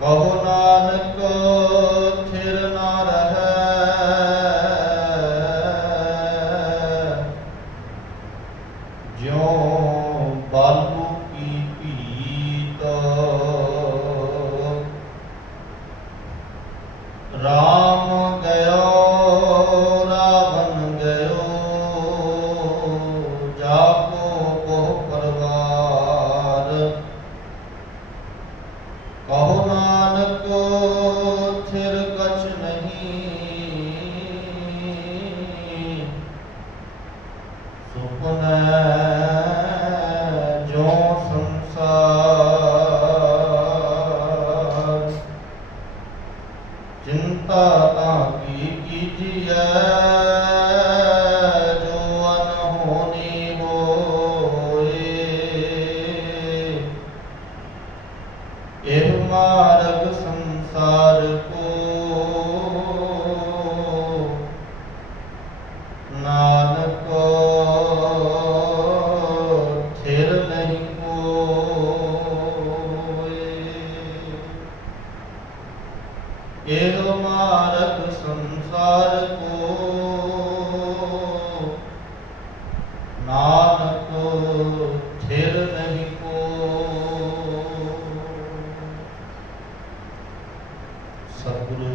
ਕਹੋ ਨਾਨਕ ਥਿਰ ਨਾ ਰਹੈ, ਜਿਉ ਬਾਲੂ ਕੀ ਭੀਤ। ਰਾਮ ਗਇਓ ਰਾਵਣ ਗਇਓ, ਜਾਪੋ ਬਹੁ ਪਰਵਾਰ। ਕਹੋ ਨਾਨਕ ਥਿਰ ਕਛ ਨਹੀਂ, ਸੁਪਨੈ ਜੋ ਸੰਸਾਰ। ਚਿੰਤਾ ਤਾਂ ਕੀ ਕੀਜੀਐ, ਜੋ ਅਨਹੋਣੀ ਹੋਏ। ਇਹ ਮਾਰਗ ਸੰਸਾਰ ਕੋ, ਨਾਨਕ ਥਿਰ ਨਹੀਂ ਕੋਇ। ਇਹ ਮਾਰਗ ਸੰਸਾਰ ਕੋ, ਨਾਨਕ ਥਿਰ ਨਹੀਂ ਕੋਇ। ਸਤਿਗੁਰੂ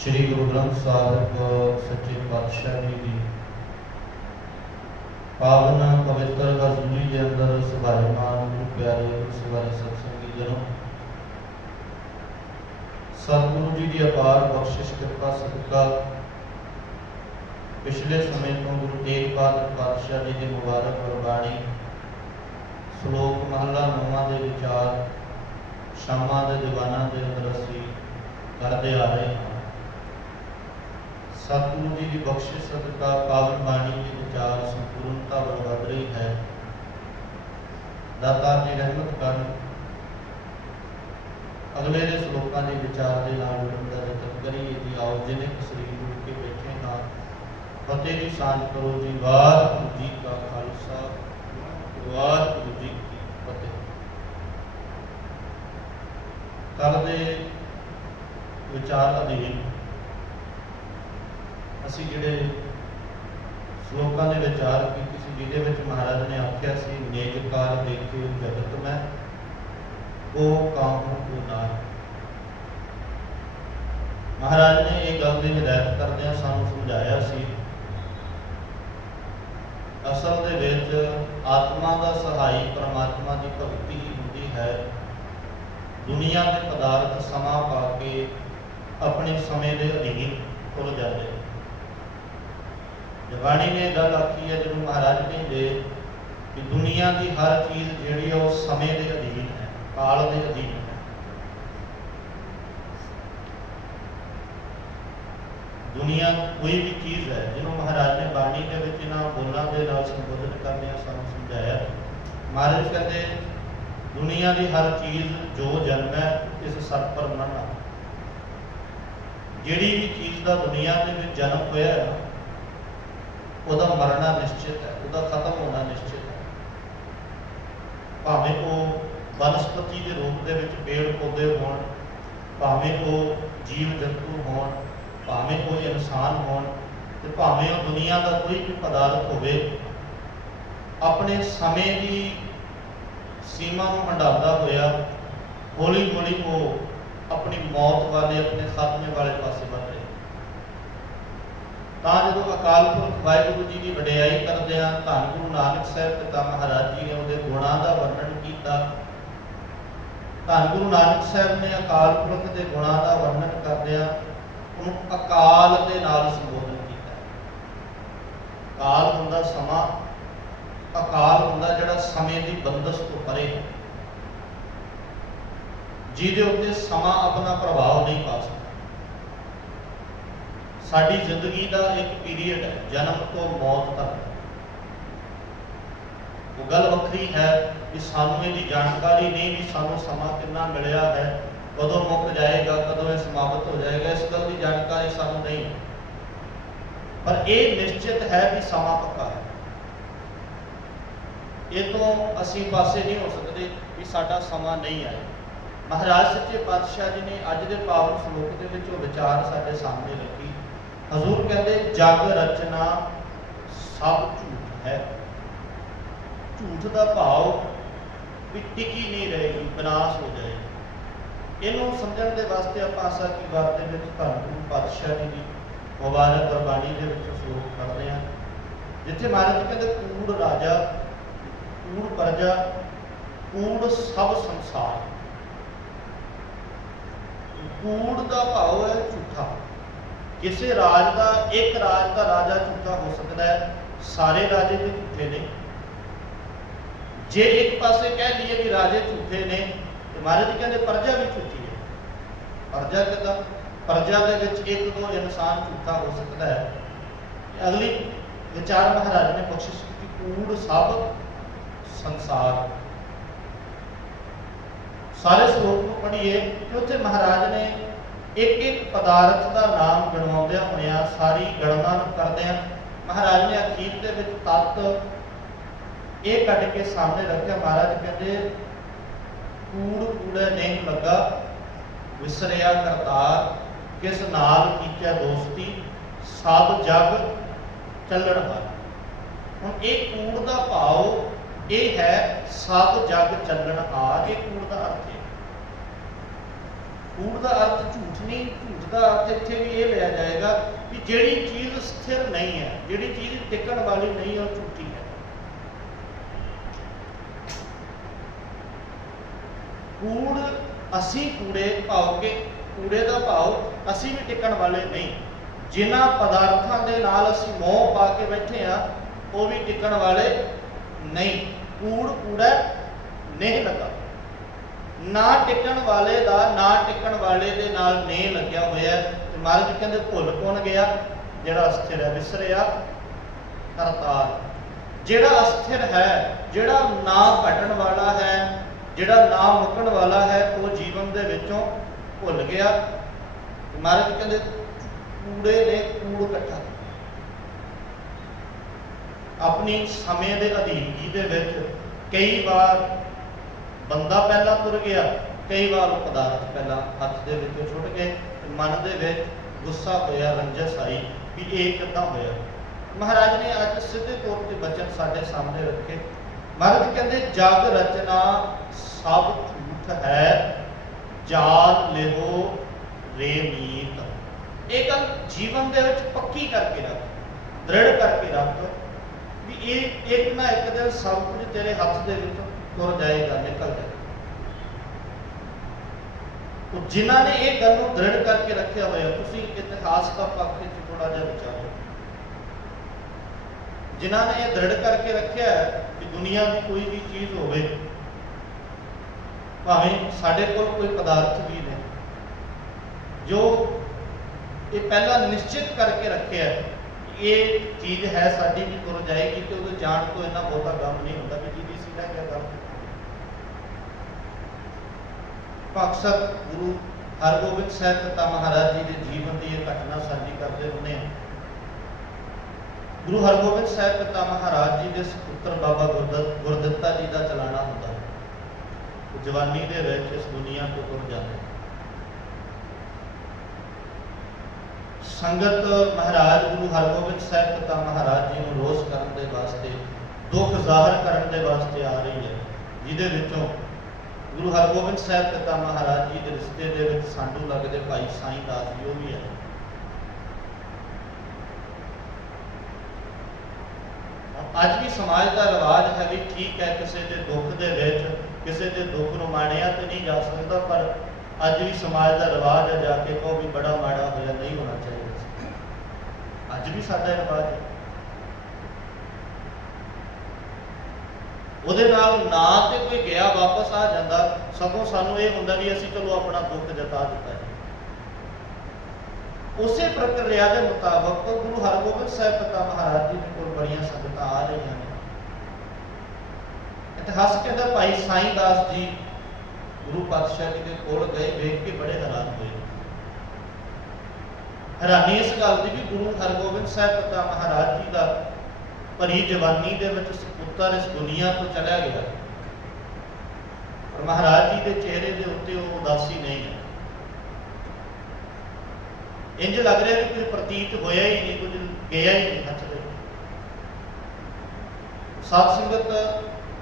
ਸ਼੍ਰੀ ਗੁਰੂ ਗ੍ਰੰਥ ਸਾਹਿਬ ਸੱਚੇ ਪਾਤਸ਼ਾਹ ਜੀ ਦੀ ਪਾਵਨ ਪਵਿੱਤਰ ਹਜ਼ੂਰੀ ਦੇ ਅੰਦਰ ਸਭਾਇਮਾਨ ਗੁਰੂ ਪਿਆਰੇ ਸਵਾਰੇ ਸਤਸੰਗੀ ਜਨੋ, ਸਤਿਗੁਰੂ ਜੀ ਦੀ ਅਪਾਰ ਬਖਸ਼ਿਸ਼ ਕਿਰਪਾ ਸਦਕਾ ਪਿਛਲੇ ਸਮੇਂ ਤੋਂ ਗੁਰੂ ਤੇਗ ਬਹਾਦਰ ਪਾਤਸ਼ਾਹ ਜੀ ਦੀ ਮੁਬਾਰਕ ਗੁਰਬਾਣੀ ਸ਼ਲੋਕ ਮਹਲਾ 9 ਦੇ ਵਿਚਾਰ ਸ਼ਾਮਾਂ ਦੇ ਦੀਵਾਨਾਂ ਦੇ ਅੰਦਰ ਅਸੀਂ ਕਰਦੇ ਆ ਰਹੇ ਹਾਂ। ਸਤਿਗੁਰੂ ਜੀ ਦੀ ਬਖਸ਼ਿਸ਼ ਸਦਕਾ ਪਾਵਨ ਬਾਣੀ ਦੇ ਵਿਚਾਰ ਸੰਪੂਰਨਤਾ ਵੱਲ ਵਧ ਰਹੀ ਹੈ। ਦਾਤਾਰ ਜੀ ਰਹਿਮਤ ਕਰਨ, ਅਗਲੇ ਦੇ ਸ਼ਲੋਕਾਂ ਦੇ ਵਿਚਾਰ ਦੇ ਨਾਲ ਜੁੜਨ ਦਾ ਯਤਨ ਕਰੀਏ ਜੀ। ਆਓ ਜਿਨੇ ਸਰੀਰ ਜੁੜ ਕੇ ਬੈਠੇ ਹਾਂ, ਫਤਿਹ ਦੀ ਸਾਂਝ ਕਰੋ ਜੀ। ਵਾਹਿਗੁਰੂ ਜੀ ਕਾ ਖਾਲਸਾ, ਵਾਹਿਗੁਰੂ ਜੀ ਕੀ ਫਤਿਹ। ਕੱਲ੍ਹ ਦੇ ਵਿਚਾਰ ਅਧੀਨ ਅਸੀਂ ਜਿਹੜੇ ਸ਼ਲੋਕਾਂ ਦੇ ਵਿਚਾਰ ਕੀਤੇ ਸੀ, ਜਿਹਦੇ ਵਿੱਚ ਮਹਾਰਾਜ ਨੇ ਆਖਿਆ ਸੀ ਨੇਜਕਾਰ ਦੇਖੇ ਜਗਤ ਮੈਂ, ਉਹ ਕਾਹੂ ਕੋ ਨਾਰ। ਮਹਾਰਾਜ ਨੇ ਇਹ ਗੱਲ ਦੀ ਹਿਦਾਇਤ ਕਰਦਿਆਂ ਸਾਨੂੰ ਸਮਝਾਇਆ ਸੀ, ਅਸਲ ਦੇ ਵਿੱਚ ਆਤਮਾ ਦਾ ਸਹਾਈ ਪਰਮਾਤਮਾ ਦੀ ਭਗਤੀ ਹੀ ਹੁੰਦੀ ਹੈ। ਦੁਨੀਆ ਦੇ ਪਦਾਰਥ ਸਮਾਂ ਪਾ ਕੇ ਆਪਣੇ ਸਮੇਂ ਦੇ ਅਧੀਨ ਖੁੱਲ ਜਾਂਦੇ। ਜਵਾਨੀ ਨੇ ਗੱਲ ਆਖੀ ਹੈ, ਜਦੋਂ ਮਹਾਰਾਜ ਕਹਿੰਦੇ ਕਿ ਦੁਨੀਆ ਦੀ ਹਰ ਚੀਜ਼ ਜਿਹੜੀ ਉਹ ਸਮੇਂ ਦੇ ਅਧੀਨ ਹੈ, ਕਾਲ ਦੇ ਅਧੀਨ ਹੈ। ਦੁਨੀਆ ਕੋਈ ਵੀ ਚੀਜ਼ ਹੈ ਜਿਹਨੂੰ ਮਹਾਰਾਜ ਨੇ ਬਾਣੀ ਦੇ ਵਿੱਚ ਇਹਨਾਂ ਬੋਲਾਂ ਦੇ ਨਾਲ ਸੰਬੋਧਨ ਕਰਦਿਆਂ ਸਾਨੂੰ ਸਮਝਾਇਆ। ਮਹਾਰਾਜ ਕਹਿੰਦੇ ਦੁਨੀਆ ਦੀ ਹਰ ਚੀਜ਼ ਜੋ ਜਨਮ ਹੈ ਇਸ ਸਰ ਪਰ ਮਰਨਾ। ਜਿਹੜੀ ਵੀ ਚੀਜ਼ ਦਾ ਦੁਨੀਆ ਦੇ ਵਿੱਚ ਜਨਮ ਹੋਇਆ ਹੈ ਉਹਦਾ ਮਰਨਾ ਨਿਸ਼ਚਿਤ ਹੈ, ਉਹਦਾ ਖਤਮ ਹੋਣਾ ਨਿਸ਼ਚਿਤ ਹੈ। ਭਾਵੇਂ ਉਹ ਬਨਸਪਤੀ ਦੇ ਰੂਪ ਦੇ ਵਿੱਚ ਪੇੜ ਪੌਦੇ ਹੋਣ, ਭਾਵੇਂ ਉਹ ਜੀਵ ਜੰਤੂ ਹੋਣ, ਭਾਵੇਂ ਉਹ ਇਨਸਾਨ ਹੋਣ, ਤੇ ਭਾਵੇਂ ਉਹ ਦੁਨੀਆ ਦਾ ਕੋਈ ਵੀ ਪਦਾਰਥ ਹੋਵੇ, ਆਪਣੇ ਸਮੇਂ ਦੀ ਸੀਮਾ ਨੂੰ ਹੰਢਾਉਂਦਾ ਹੋਇਆ ਹੌਲੀ ਹੌਲੀ ਉਹ ਆਪਣੀ ਮੌਤ ਵਾਲੇ, ਆਪਣੇ ਖਾਤਮੇ ਵਾਲੇ ਪਾਸੇ ਵੱਧ ਰਿਹਾ। ਤਾਂ ਜਦੋਂ ਅਕਾਲ ਪੁਰਖ ਵਾਹਿਗੁਰੂ ਜੀ ਦੀ ਵਡਿਆਈ ਕਰਦੇ ਹਾਂ, ਧੰਨ ਗੁਰੂ ਨਾਨਕ ਸਾਹਿਬ ਪਿਤਾ ਮਹਾਰਾਜ ਜੀ ਨੇ ਉਹਦੇ ਗੁਣਾਂ ਦਾ ਵਰਣਨ ਕੀਤਾ। ਧੰਨ ਗੁਰੂ ਨਾਨਕ ਸਾਹਿਬ ਨੇ ਅਕਾਲ ਪੁਰਖ ਦੇ ਗੁਣਾਂ ਦਾ ਵਰਣਨ ਕਰਦਿਆਂ ਉਹਨੂੰ ਅਕਾਲ ਦੇ ਨਾਲ ਸੰਬੋਧਨ ਕੀਤਾ। ਕਾਲ ਹੁੰਦਾ ਸਮਾਂ, ਅਕਾਲ ਹੁੰਦਾ ਜਿਹੜਾ ਸਮੇਂ ਦੀ ਬੰਦਸ਼ ਤੋਂ ਪਰੇ ਹੈ, ਜਿਹਦੇ ਉੱਤੇ ਸਮਾਂ ਆਪਣਾ ਪ੍ਰਭਾਵ ਨਹੀਂ ਪਾ ਸਕਦਾ। ਸਾਡੀ ਜ਼ਿੰਦਗੀ ਦਾ ਇੱਕ ਪੀਰੀਅਡ ਹੈ, ਜਨਮ ਤੋਂ ਮੌਤ ਤੱਕ। ਉਹ ਗੱਲ ਵੱਖਰੀ ਹੈ ਕਿ ਸਾਨੂੰ ਇਹਦੀ ਜਾਣਕਾਰੀ ਨਹੀਂ ਵੀ ਸਾਨੂੰ ਸਮਾਂ ਕਿੰਨਾ ਮਿਲਿਆ ਹੈ, ਕਦੋਂ ਮੁੱਕ ਜਾਏਗਾ, ਕਦੋਂ ਇਹ ਸਮਾਪਤ ਹੋ ਜਾਏਗਾ, ਇਸ ਗੱਲ ਦੀ ਜਾਣਕਾਰੀ ਸਾਨੂੰ ਨਹੀਂ। ਪਰ ਇਹ ਨਿਸ਼ਚਿਤ ਹੈ ਕਿ ਸਮਾਂ ਪੱਕਾ ਹੈ, ਇਹ ਤੋਂ ਅਸੀਂ ਪਾਸੇ ਨਹੀਂ ਹੋ ਸਕਦੇ। भी साडा समा नहीं आया। महाराज सच्चे पातशाह जी ने अज के पावन श्लोक के विच विचार साडे सामने रखी। हजूर कहते जग रचना सब झूठ है। झूठ का भाव भी टिकी नहीं रहेगी, विनाश हो जाएगी। इनू समझण दे वास्ते आपां आसा की बात दे विच धन गुरु पातशाह जी की मुबारक गुरबाणी दे विच श्लोक पढ़ रहे हैं, जिथे महाराज कहते कूड़ राजा, कूड़ प्रजा, कूड़ सब संसार। कूड़ का भाव है झूठा। किसी राज का, एक राज का राजा झूठा हो सकता है, सारे राजे तो झूठे ने। जे एक पासे कह लिए कि राजे झूठे ने तो महाराज जी कहते प्रजा भी झूठी है। प्रजा कहता प्रजा के विच एक दो इंसान झूठा हो सकता है। अगली विचार महाराज ने बख्शिश की कूड़ सब संसार। सारे श्लोक को पढ़िए कि उत्थे महाराज ने एक एक पदार्थ का नाम गिणवाउंदियां होइयां सारी गणना करदियां महाराज ने अखीर दे विच तत्त ये कट के सामने रखा। महाराज कहते कूड़ कूड़े नहीं लगा, विसरिया करतार, किस नाल कीतिया दोस्ती, सब जग चलण हार। हुण ये कूड़ का भाव ये है सब जग चलण हार। ये कूड़ का अर्थ है। कूड़ का अर्थ झूठ नहीं, झूठ का अर्थ इत्थे भी ये लिया जाएगा कि जिहड़ी चीज़ स्थिर नहीं है, जिहड़ी चीज़ टिकण वाली नहीं है, वो झूठी है। कूड़ असी कूड़े भाव के कूड़े का भाव असी भी टिकण वाले नहीं। जिन्हां पदार्थां दे नाल असी मोह पा के बैठे हाँ वो भी टिकण वाले नहीं। कूड़ कूड़ा नहीं लगा, ना टिकण वाले दा ना टिकण वाले दे नाल नहीं लग्या होया। ते महाराज जी कहंदे भुल कौन गया, जिहड़ा अस्थिर है। विसरिया करतार, जिहड़ा अस्थिर है, जिहड़ा ना घटण वाला है, जिहड़ा ना मुकण वाला है, वो जीवन दे विचों भुल गया। महाराज जी कहंदे कूड़े ने कूड़ इकट्ठा अपनी समय के अधीनगी दे विच। कई बार बंदा पहला तुर गया, कई बार वो पदार्थ पहला हथ दे विचों छुट गए। मन दे विच गुस्सा होया, रंजस आई भी ये किदां होया। महाराज ने अज सीधे तौर पर बचन साडे सामने रखे। महाराज कहते जग रचना सब झूठ है, जाल लेहो रे मीत। ये गल जीवन दे विच पक्की करके रख, दृढ़ करके रख भी ये एक ना एक दिन सब कुछ तेरे हाथ दे विचों तुर जाएगा, निकल जाएगा। तो जिन्हां ने ये गल नूं दृढ़ करके रखा होया, तुसीं इतिहास का पक्ष थोड़ा जिहा विचारो। जिन्हां ने ये दृढ़ करके रखा है कि दुनिया की कोई भी चीज़ होवे, भावें साडे कोल कोई पदार्थ भी ने, जो ये पहला निश्चित करके रखे है ये चीज़ है साडी भी तुर जाएगी, तो उहदे जाण तो इन्ना बहुता गम नहीं होता भी जी सी रह गया गम। अक्सर गुरु हरगोबिंद साहिब पिता महाराज जी के जीवन की यह घटना साझी करते होंगे। गुरु हरगोबिंद साहिब पिता महाराज जी के सपुत्र बाबा गुरदित्ता जी का चलाना होता है। जवानी के विच इस दुनिया को तुर जाते। संगत महाराज गुरु हरगोबिंद साहिब पिता महाराज जी को रोष करने के वास्ते, दुख जाहिर करने के वास्ते आ रही है, जिहदे विचों गुरु हरगोबिंद साहिब पिता महाराज जी के रिश्ते दे विच सांडू लगदे भाई साईं दास जी भी है। अज भी समाज का रिवाज है भी ठीक है, किसी के दुख के विच किसी के दुख को माणिया तो नहीं जा सकता, पर अज भी समाज का रिवाज है जाके कहो भी बड़ा माड़ा होया, नहीं होना चाहिए। अज भी साडा रिवाज है। ਉਹਦੇ ਨਾਲ ਨਾ ਤੇ कोई गया वापस आ जाता, सगों सानू ये हुंदा भी असीं चलो अपना दुख जता दिता है। उसे प्रक्रिया के मुताबक गुरु हरगोबिंद साहिब पिता महाराज जी को बड़ियां संगत आ रही हैं। इतिहास कहता भाई साईं दास जी गुरु पातशाह जी के कोल गए, वेख के बड़े हैरान हुए। हैरानी इस गल की भी गुरु हरगोबिंद साहिब पिता महाराज जी का भरी जवानी के सपुत्र इस दुनिया को चला गया, पर महाराज जी के चेहरे के उत्ते वो उदासी नहीं है। इंज लग रहा कि कुछ प्रतीत होया ही नहीं, कुछ गया ही नहीं हथ दे। साध संगत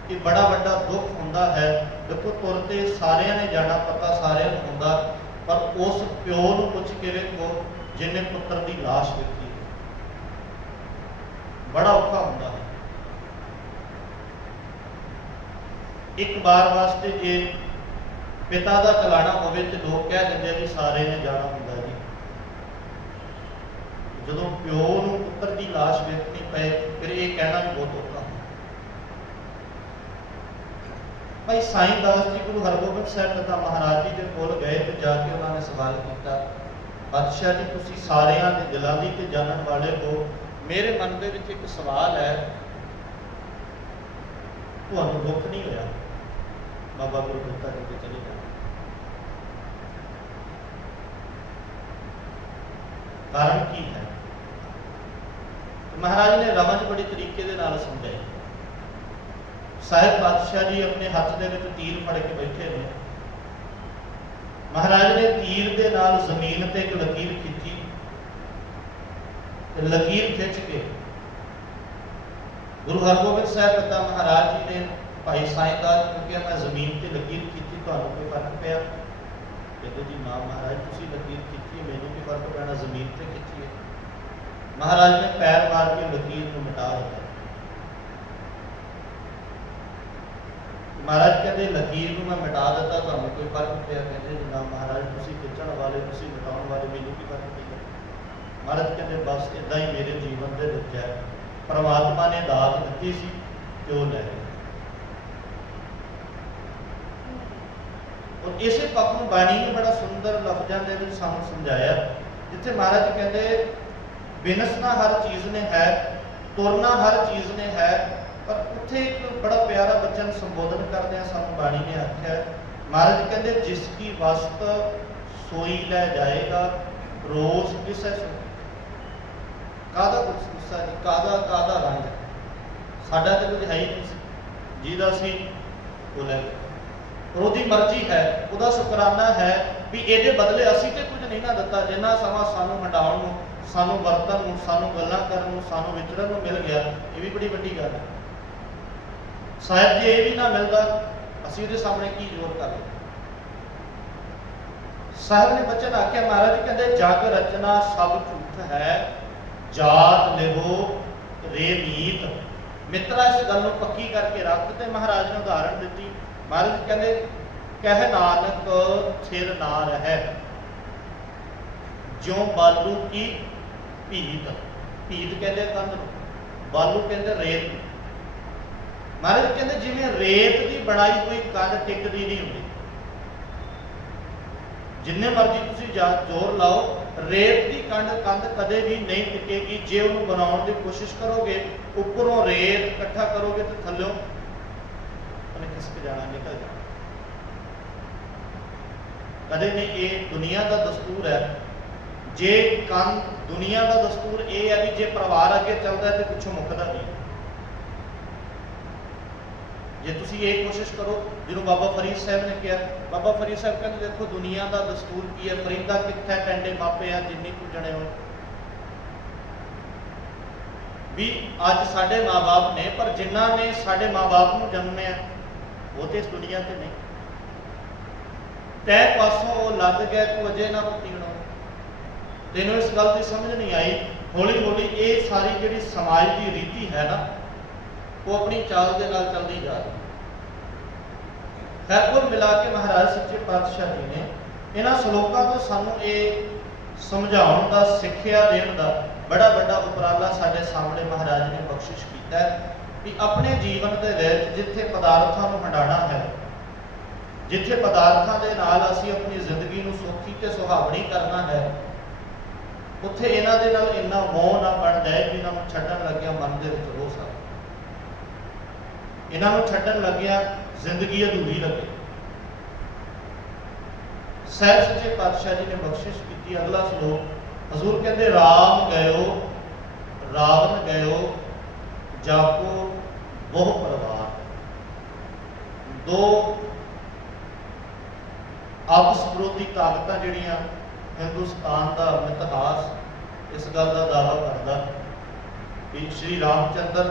कि बड़ा बड़ा दुख होंदा है। देखो तुरते सारिया ने जाना, पता सारिया नूं होंदा, पर उस प्यो नूं पुछ के वेखो जिन्हें पुत्र की लाश वेखी, बड़ा औखा होंदा है। एक बार वास्ते जे पिता का चलाना होवे ते लोग कह देंगे भी सारे ने जाना होंदा जी। जदों प्यो नूं पुत्र की लाश वेखनी पे फिर ये कहना भी बहुत औखा। भाई साईं दास जी गुरु हरगोबिंद साहब पिता महाराज जी के कोल गए तो जाके उन्होंने सवाल किया, बादशाह जी तुसी सारियां दे दिलां दी ते जानन वाले हो, मेरे मन दे विच एक सवाल है, तुहानूं दुख नहीं होया बाबा गुरदित्ता जी के चले जाने? कारण की है? महाराज ने रमज बड़ी तरीके दे नाल समझाई। साहिब बादशाह जी अपने हाथ दे विच तीर फड़ के बैठे ने। महाराज ने तीर दे नाल जमीन ते एक लकीर खिंची, लकीर खिंच के गुरु हरगोबिंद साहब पिता महाराज जी ने भाई साईं दास को कहा, मैं जमीन ते लकीर खिंची, तुहानूं कोई फर्क पिया? कहते जी ना महाराज तुसीं लकीर खिंची, मैनूं की फर्क पैना, जमीन ते खिंची है। महाराज ने पैर मार के लकीर को मिटा दिया। महाराज कहते लकीर को मैं मिटा दिता, तुहानूं कोई फर्क पिया? कहते जी ना महाराज तुसीं खिंचण वाले, तुसीं मिटाउण वाले, मैनूं की फर्क पिया? महाराज कहते बस इदां ही मेरे जीवन दे विच है, परमात्मा ने दात दित्ती सी ते ओह लै गए। और इसे पक्कों बाणी ने बड़ा सुंदर लफ्जां दे विच सानूं समझाया, जिथे महाराज कहते बिनसना हर चीज़ ने है, तुरना हर चीज़ ने है, पर उत्थे एक बड़ा प्यारा बचन संबोधन करदे सानूं बाणी ने आख्या, महाराज कहते जिसकी वस्त सोई लै जाएगा, रोज किसे सुन। कादा कुछ गुस्सा जी, कादा रंग साडा ते कुछ है ही नहीं, जिहदा सी वो लै गए। ਉਹਦੀ ਮਰਜ਼ੀ ਹੈ, ਉਹਦਾ ਸ਼ੁਕਰਾਨਾ ਹੈ ਵੀ ਇਹਦੇ ਬਦਲੇ ਅਸੀਂ ਤੇ ਕੁਝ ਨਹੀਂ ਨਾ ਦਿੱਤਾ, ਜਿੰਨਾ ਸਮਾਂ ਸਾਨੂੰ ਹਟਾਉਣ ਨੂੰ, ਸਾਨੂੰ ਵਰਤਣ ਨੂੰ, ਸਾਨੂੰ ਗੱਲਾਂ ਕਰਨ ਨੂੰ, ਸਾਨੂੰ ਵਿਚਰਨ ਨੂੰ ਮਿਲ ਗਿਆ, ਇਹ ਵੀ ਬੜੀ ਵੱਡੀ ਗੱਲ ਹੈ। ਸ਼ਾਇਦ ਜੇ ਇਹ ਵੀ ਨਾ ਮਿਲਦਾ ਅਸੀਂ ਉਹਦੇ ਸਾਹਮਣੇ ਕੀ ਜ਼ੋਰ ਕਰਦੇ। ਸਾਹਿਬ ਨੇ ਬਚਨ ਆਖਿਆ, ਮਹਾਰਾਜ ਕਹਿੰਦੇ ਜਗ ਰਚਨਾ ਸਭ ਝੂਠ ਹੈ, ਜਾਤ ਲਿਵੋ ਰੇ ਨੀਤ। ਮਿੱਤਰਾ ਇਸ ਗੱਲ ਨੂੰ ਪੱਕੀ ਕਰਕੇ ਰੱਖ। ਤੇ ਮਹਾਰਾਜ ਨੇ ਉਦਾਹਰਣ ਦਿੱਤੀ। महाराज कहते कह नानक थिर ना रह, ज्यों बालू की भीत। भीत कहते कंध, बालू कहते रेत। महाराज कहते जिवें रेत की बनाई हुई कंध टिकती नहीं होती, जिन्ने मर्जी तुसीं जोर लाओ, रेत की कंध कदे भी नहीं टिकेगी। जे उन्होंने बनाने की कोशिश करोगे, उपरों रेत इकट्ठा करोगे तो थल्लों खिसक जाना, निकल जाना, कदे नहीं। ये दुनिया का दस्तूर है। जे कंध दुनिया का दस्तूर ये है कि जे परिवार अगे चलता है तो पिछों मुकदा नहीं। जे तुसी ये कोशिश करो, जिन्होंने बाबा फरीद साहब ने किया, बाबा फरीद साहब कहते देखो दुनिया का दस्तूर की है, फरीदा कित्थे टेंडे मापे आ जिन्नी कुछ जने हो भी अज साडे माँ बाप ने, पर जिन्हों ने साडे माँ बाप को जन्मे वो तो इस दुनिया से नहीं। तय पासों वो लग गया, तू अजे ना तीणों, तेनों इस गल की समझ नहीं आई। हौली हौली ये सारी जी समाज की रीति है ना, वो अपनी चाल के नाल चलती जा रही। खैर कुल मिला के महाराज सच्चे पातशाह जी ने इन्हां सलोकां तो सानूं ये समझाउण दा, सिक्ख्या देण दा बड़ा बड़ा उपराला साडे सामने महाराज ने बख्शिश कीता है कि अपने जीवन के विच जिथे पदार्थों को हंडाना है, जिथे पदार्थों के नाल असीं अपनी जिंदगी को सौखी ते सुहावनी करना है, उत्थे इन्हां दे नाल इन्ना मोह ना बन जाए कि इन्हां नूं छड्डण लग्गिया मन दे विच रोह आवे, इन्हां नूं छड्डण लग्गिया जिंदगी अधूरी लगे। सहज सच्चे पातशाह जी ने बख्शिश की। अगला श्लोक हजूर कहते राम गयो रावण गयो जाको बहु परिवार। दो आपस विरोधी ताकतां जिहड़ियां हिंदुस्तान का इतिहास इस गल का दावा करता कि श्री रामचंद्र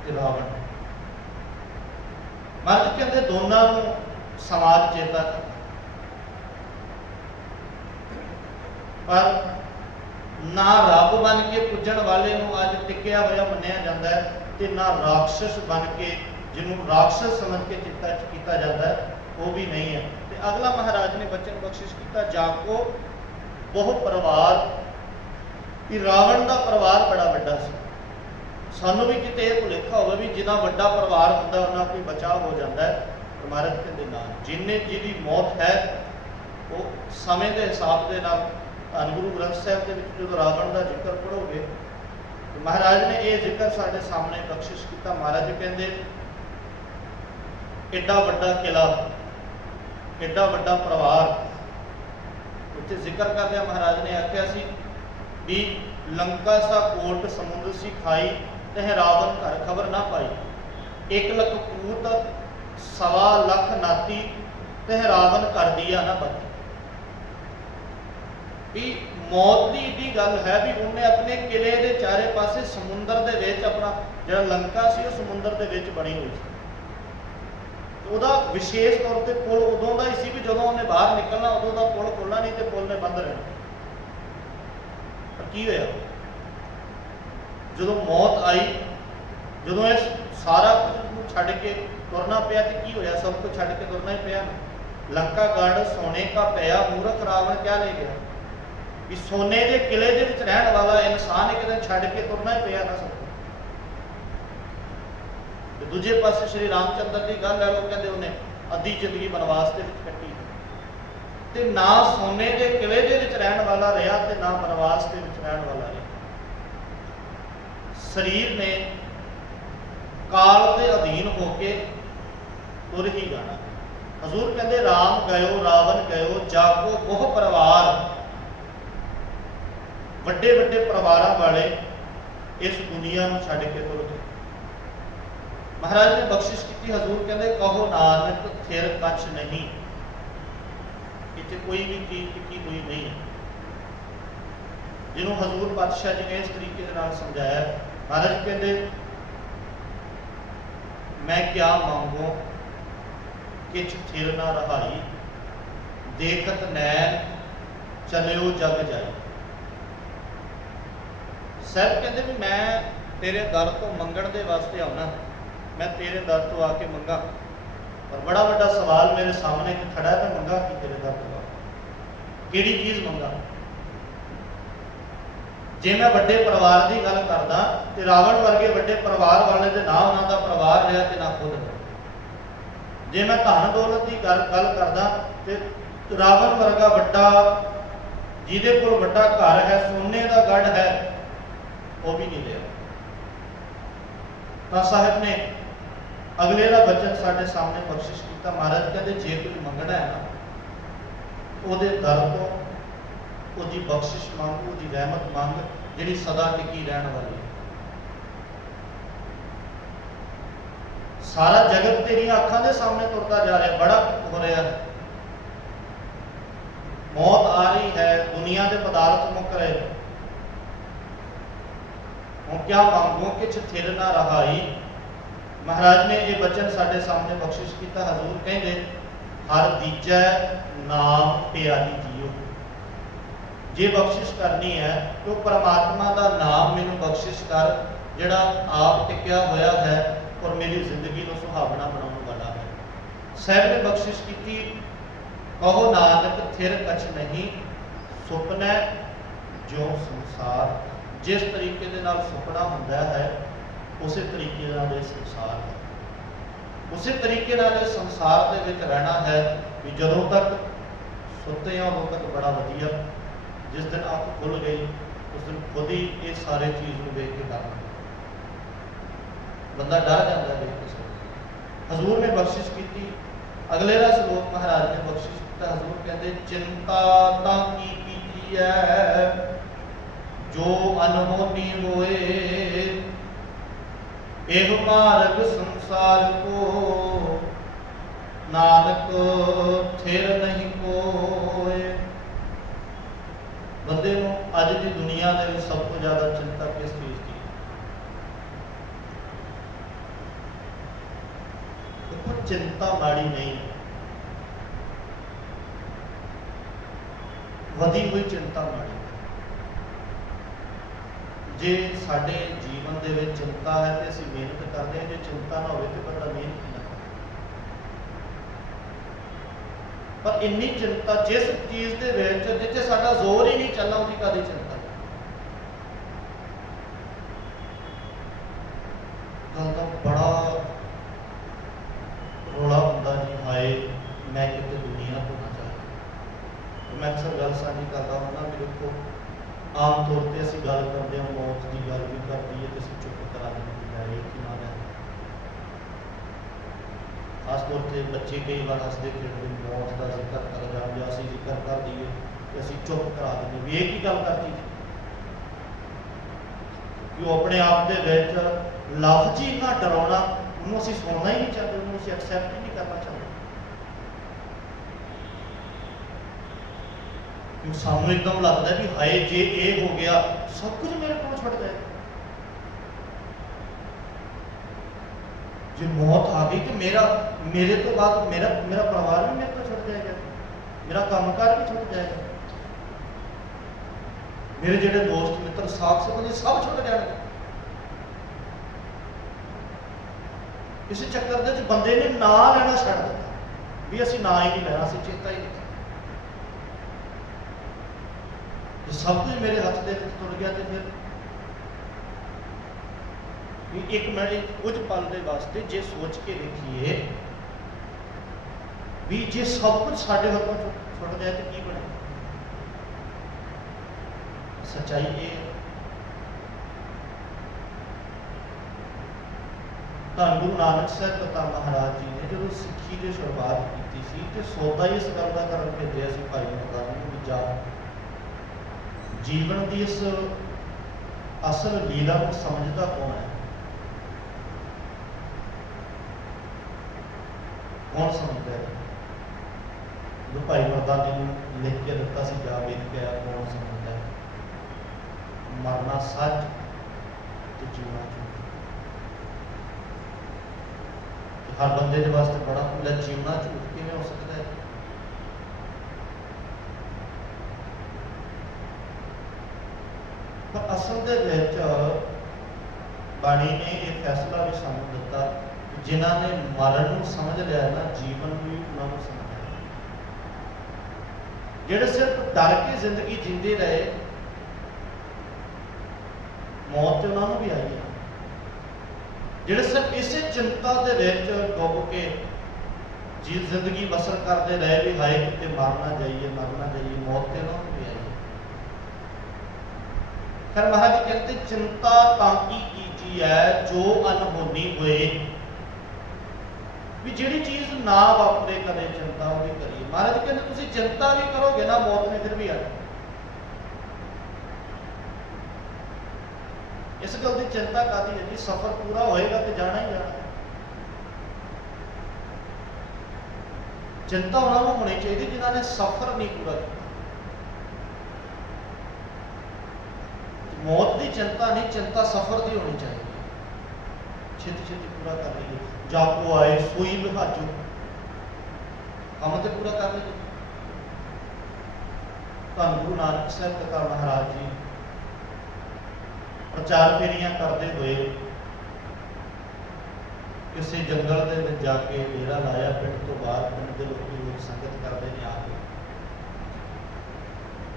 ते रावण महाराज कहते दोनों समाज चेता करता, पर ना रब बन के पुजन वाले अज टिकिया होया मन्निया जाता है, तो ना राक्षस बन के जिन्होंने राक्षस समझ के चिंता किया जाता है वो भी नहीं है। तो अगला महाराज ने बचन बख्शिश किया, जाको बहु परिवार कि रावण का परिवार बड़ा वड्डा सी, सानू भी किते यह भुलेखा हो भी जिन्ना वड्डा परिवार होंदा उन्ना कोई बचाव हो जाता है। पर महाराज कहते ना, जिन्हें जिहदी मौत है वो समय के हिसाब के नाल धन गुरु ग्रंथ साहिब के विच जो रावण का जिक्र पढ़ोगे तो महाराज ने यह जिक्र साढ़े सामने बख्शिश किया। महाराज कहते एडा वड्डा किला, एडा वड्डा परिवार, उत्थे जिक्र करदे महाराज ने आख्या सी भी लंका सा कोट समुद्र सी खाई, तह रावण घर खबर ना पाई, 1 लख पूत 1.25 लाख नाती, तह रावण कर दिया ना बाती। भी मौत की एडी गल है भी उन्हें अपने किले के चारे पासे समुद्र के विच अपना जो लंका सी समुद्र के विच बनी हुई सी, ਉਹਦਾ विशेष तौर पर पुल उदों का ही सी भी ਜਦੋਂ ਉਹਨੇ बाहर निकलना उदों का पुल खुलना नहीं तो पुल ने बंद रहना। पर की होया ਜਦੋਂ मौत आई, ਜਦੋਂ ਇਹ सारा कुछ छड्ड के तुरना पिया तो की होया, सब कुछ छड्ड के तुरना ही पिया। लंका गढ़ सोने का पया, मूर्ख रावण क्या ले गया कि सोने के किले के विच रहने वाला इंसान एक दिन छड्ड के तुरना ही पिया ना सब। दूजे पासे श्री रामचंद्र की गल है, लोग कहते उन्हें अद्धी जिंदगी बनवास के कट्टी, ते ना सोने के किले के विच रहने वाला रहा ते ना बनवास के विच रहने वाला रहा। शरीर ने काल के अधीन होके तुर ही जाना। हजूर कहते राम गयो रावण गयो, जाको बहु परिवार, वड्डे वड्डे परिवारों वाले इस दुनिया में छड्ड के तुर गए। महाराज ने बख्शिश की, हजूर कहते कहो नानक थिर कछ नहीं, इतने कोई भी चीज टिकी हुई नहीं है। जिन्होंने हजूर पातशाह जी ने इस तरीके के नाल समझाया। महाराज कहते मैं क्या मांगो किछ थिर ना रहाई, देखत नैन चलियो जग जाई। साहब कहते भी मैं तेरे दर तो मंगण दे वास्ते आना, मैं तेरे दर तो आके मंगा, और बड़ा बड़ा सवाल मेरे सामने खड़ा है, मैं मंगा कि तेरे दर तो किहड़ी चीज़ मंगा। जे मैं वड्डे परिवार की गल करदा तो रावण वर्गे वड्डे परिवार वाले दे ना उन्हां दा परिवार रहा ते ना खुद रहा। जे मैं धन दौलत की गल करदा तो रावण वर्गा वड्डा जिहदे कोल वड्डा घर है, सोने का गढ़ है, वो भी नहीं लिया। तो साहब ने अगले का बचन साढ़े सामने बख्शिश किया। महाराज कहते जे कोई मंगना है ना, वो दर तो उसकी बख्शिश मंग, उसकी रहमत मंग, जिहड़ी सदा टिकी रहने वाली है। सारा जगत तेरी अखां दे सामने तुरता जा रहा, बड़ा हो रहा है, मौत आ रही है, दुनिया के पदार्थ मुक रहे, हम क्या मांगो किछ थिर ना रहाई। महाराज ने यह बचन साढ़े सामने बख्शिश किया। हजूर कहते हर दीजै नाम प्यारी जियो, जे बख्शिश करनी है तो परमात्मा का नाम मैनू बख्शिश कर, जिहड़ा आप टिकिया होया है और मेरी जिंदगी को सुहावना बनाने वाला है। साहब ने बख्शिश की, कहो नानक थिर कछ नहीं, सुपना जो संसार। जिस तरीके के नाल सुपना होंदा है उस तरीके नाल ये संसार है, उस तरीके नाल इस संसार दे विच रहना है कि जदों तक सुते हैं उदों तक बड़ा वधिया, जिस दिन अख खुल गई उस दिन खुद ही ये सारे चीज़ को देख के डर बंदा डर जाता है देख के। हजूर ने बख्शिश की। अगले का श्लोक महाराज ने बख्शिश किया। हजूर कहते चिंता तां की है जो अनहोनी होए, एह मार्ग संसार को नानक थिर नहीं कोय। बंदे नूं अज की दुनिया दे विच सब तो ज़्यादा चिंता किस चीज़ की? देखो, चिंता माड़ी नहीं, वधी हुई चिंता माड़ी। जे साडे जीवन दे विच चिंता है तो असीं मेहनत करते हैं, जे चिंता ना होवे तो बंदा मेहनत ना करे। पर इन्नी चिंता जिस चीज़ दे विच जिथे साडा जोर ही नहीं चलना, उसकी काहदी चिंता? गल दा बड़ा रौला हुंदा जी, हाय मैं किते दुनिया तो ना जाए। मैं अक्सर गल साझी करदा हुंदा भी देखो, आम तौर पर असीं गल करते हैं मौत की गल भी करती है तो असीं चुप करा देने की जाए कि ना है। खास तौर पर बच्चे कई बार हसते खेलते मौत का जिक्र कर जाए या असीं जिक्र कर दईए तो असीं चुप करा देंगे भी एक ही गल करती कि वो अपने आप के विच लफ्ज ही इन्ना डराउना, उन्होंने असीं सुनना ही नहीं चाहते, उन्होंने असीं एक्सैप्ट ही नहीं करना चाहते। क्यों सानू एकदम लगता है भी हाय जे ये हो गया सब कुछ मेरे को छुट जाएगा। जो मौत आ गई तो मेरे तो बाद मेरा परिवार भी मेरे को छुट जाएगा, मेरा कामकाज भी छुट जाएगा, मेरे जेडे दोस्त मित्र साथ संबंधी सब छुट जाएंगे। इस चक्कर दे बंदे ने ना लेना छड़ दिता भी असीं ना ही नहीं लेना, असीं चेता ही नहीं। सब कुछ मेरे हाथ से तुर गया तो फिर एक मिनट कुछ पल के वास्ते जे सोच के देखिए भी जे सब कुछ साढ़े हाथों छुट जाए तो की बने? सच्चाई ये धन गुरु नानक साहब पिता महाराज जी ने जो सिक्खी की शुरुआत की सी तो सौदा ही इस गल का करन भेजा सी भाई मरदाना नूं भी जा जीवन की इस असल लीला को समझता कौन है, कौन समझता है? जो भाई मरदाने ने लिख के दिता सी जा वेख के कौन समझता है? मरना सच तो जीना झूठ। हर बंदे के वास्ते बड़ा खुला जीवना झूठ किवें हो सकता है? पर असल दे विच बाणी ने यह फैसला भी सानू दिता, जिन्हां ने मरण नूं समझ लिया ना, जीवन भी उन्होंने समझ लिया। जिहड़े सिर्फ डर के जिंदगी जींदे रहे, मौत तो उन्होंने भी आई है। जिहड़े सिर्फ इसे चिंता दे विच डुब के जिंदगी बसर करते रहे भी हाय किते मरना जाइए, मौत तो उन्होंने भी आई। फिर महाराज जी कहते चिंता ताकि कीजी है जो अनहोनी हुए, भी जिहड़ी चीज ना वापरे कदे चिंता वो भी करिए। महाराज जी कहते तुसीं चिंता भी करोगे ना, मौत ने फिर भी आ जाए। इस गल की चिंता कादी है जी, सफर पूरा होएगा तो जाना ही जाना। चिंता उन्होंने होनी चाहिए जिन्होंने सफर नहीं पूरा किया। मौत की चिंता नहीं, चिंता सफर की होनी चाहिए। छेती छेती पूरा कर लीजिए, जाको आए सोई लुहाजो, काम तो पूरा कर लीजिए। धन गुरु नानक साहब पिता महाराज जी प्रचार फेरियां करते हुए किसी जंगल के विच जाके डेरा लाया। पिंड तो बाहर पिंड के लोग संगत करते हैं आके।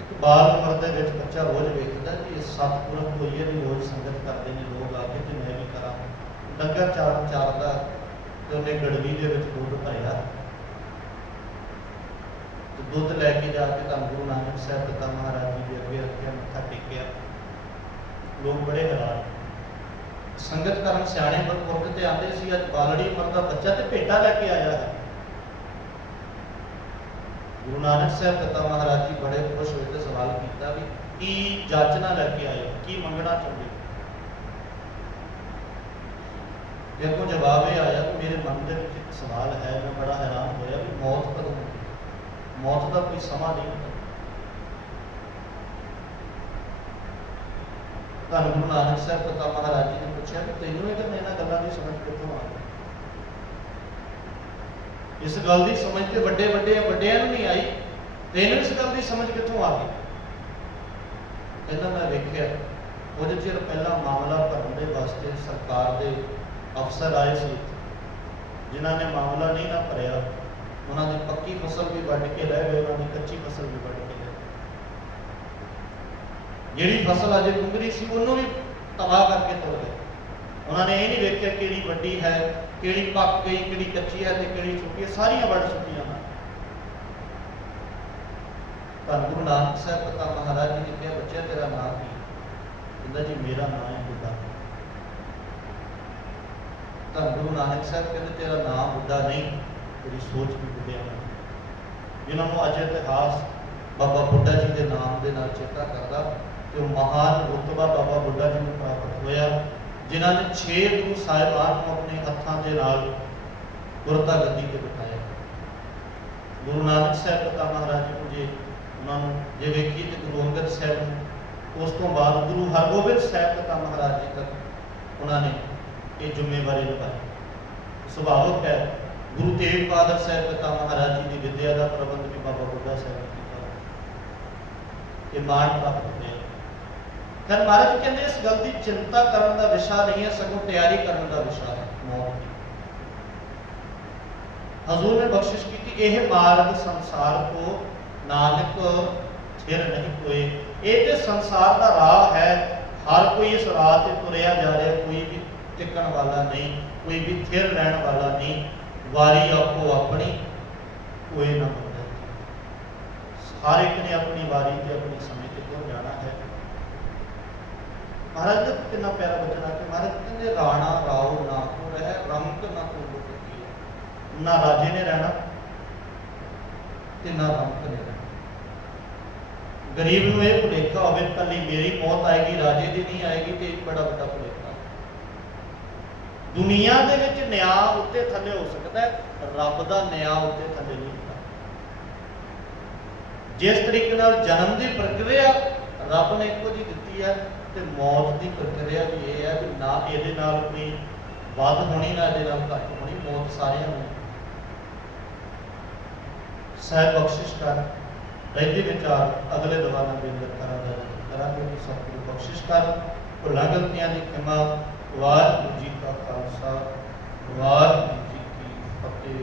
एक बाल उम्र के विच बच्चा रोज वेखदा कि सतपुरख होई है, रोज संगत करते हैं लोग आके, तो मैं भी करा। डंगर चारदा तो उन्हें गड़वी के विच दुध भरिया, तो दुध लैके जाके धन गुरु नानक साहब पिता महाराज जी के अगे रखिया, मत्था टेकिया। लोग बड़े हैरान, संगत करन सियाणे पुरख ते आते सी, अज बालड़ी उम्र का बच्चा तो भेटा लैके आया है। गुरु नानक साहब पिता महाराज जी बड़े खुश हुए तो सवाल किया भी की जाचना लैके आए, की मंगना चाहते? देखो जवाब यह आया कि मेरे मन के सवाल है, मैं बड़ा हैरान होया भी मौत कदों होगी? मौत का कोई समा नहीं होता। धन गुरु नानक साहब पिता महाराज जी ने पूछा कि तेनों इन्होंने गलों की समझ कितों आ गई? इस गल की समझ तो बड़े बड़े वड्डियां नहीं आई, तेनों इस गल की समझ कितों आ गई? कहना मैं वेख्या कुछ चिर पहला मामला भरने के वास्ते सरकार के अफसर आए थे, जिन्हों ने मामला नहीं ना भरिया, उन्होंने पक्की फसल भी वढ़ के लै गए, उन्होंने कच्ची फसल भी वढ़ के लै गए। जिहड़ी फसल अजे डूंगरी सी उन्होंने भी तबाह करके तुर गए। उन्होंने ये नहीं वेख्या किहड़ी वड्डी है, किहड़ी पक गई, किहड़ी कच्ची है ते किहड़ी छोटी है, सारियां वढ़ सुट्टियां। धन गुरु नानक साहब पिता महाराज जी ने कहा, बच्चा तेरा नाम की? कहता जी मेरा नाम है बुढ़ा। धन गुरु नानक साहब कहते तेरा नाम बुढ़ा नहीं, तेरी सोच भी बुढ़िया नहीं। जिन्होंने अज इतिहास बाबा बुढ़ा जी के नाम के नाल चेता करता कि महान रुतबा बाबा बुढ़ा जी को प्राप्त होया, जिन्होंने 6 गुरु साहिबान को अपने हाथों के नाल गुरता गद्दी ते बिठाया। गुरु नानक साहब पिता महाराज जी को जे उन्होंने जे वेखिए तो गुरु अंगद साहब, उस तो बाद गुरु हरगोबिंद साहब पिता महाराज जी तक उन्होंने ये जिम्मेवारी निभाई। सुभावक है गुरु तेग बहादुर साहब पिता महाराज जी की विद्या का प्रबंध भी बाबा बुढ़ा साहब ने किया, ये मान प्राप्त होया। खैर महाराज कहते इस गल की चिंता करने का विषय नहीं है, सगों तैयारी करने का विषय है मौत की। हजूर ने बख्शिश की कि यह मार्ग संसार को नानक थिर नहीं कोई, ये तो संसार का राह है, हर कोई इस राह से तुरया जा रहा, कोई भी टिकण वाला नहीं, कोई भी थिर रहने वाला नहीं। वारी आपको अपनी कोई ना बंदा, हर एक ने अपनी वारी से अपने समय से तुर जाना है। महाराज ने कितना प्यारा बचन आके महाराज कहते राणा राव ना को रह रंक ना को है, ना राजे ने रहना ते ना रंक ने रहना। गरीब को यह भुलेखा हो कली मेरी मौत आएगी राजे की नहीं आएगी, तो एक बड़ा बड़ा भुलेखा। दुनिया के विच न्याय उत्ते थले हो सकता है, रब का न्याय उत्ते थले नहीं होता। जिस तरीके नाल जन्म की प्रक्रिया रब ने एको जी दी है, तो मौत की प्रक्रिया भी ये है कि ना ये कोई वध होनी ना ये घट होनी, मौत सारियां ने। साहब बख्शिश कर रहते विचार अगले दवाना बेनर करा सतगुरु बख्शिश कर, भुलां गलतियां की क्षमा। वाहिगुरू जी का खालसा, वाहिगुरू जी की फतेह।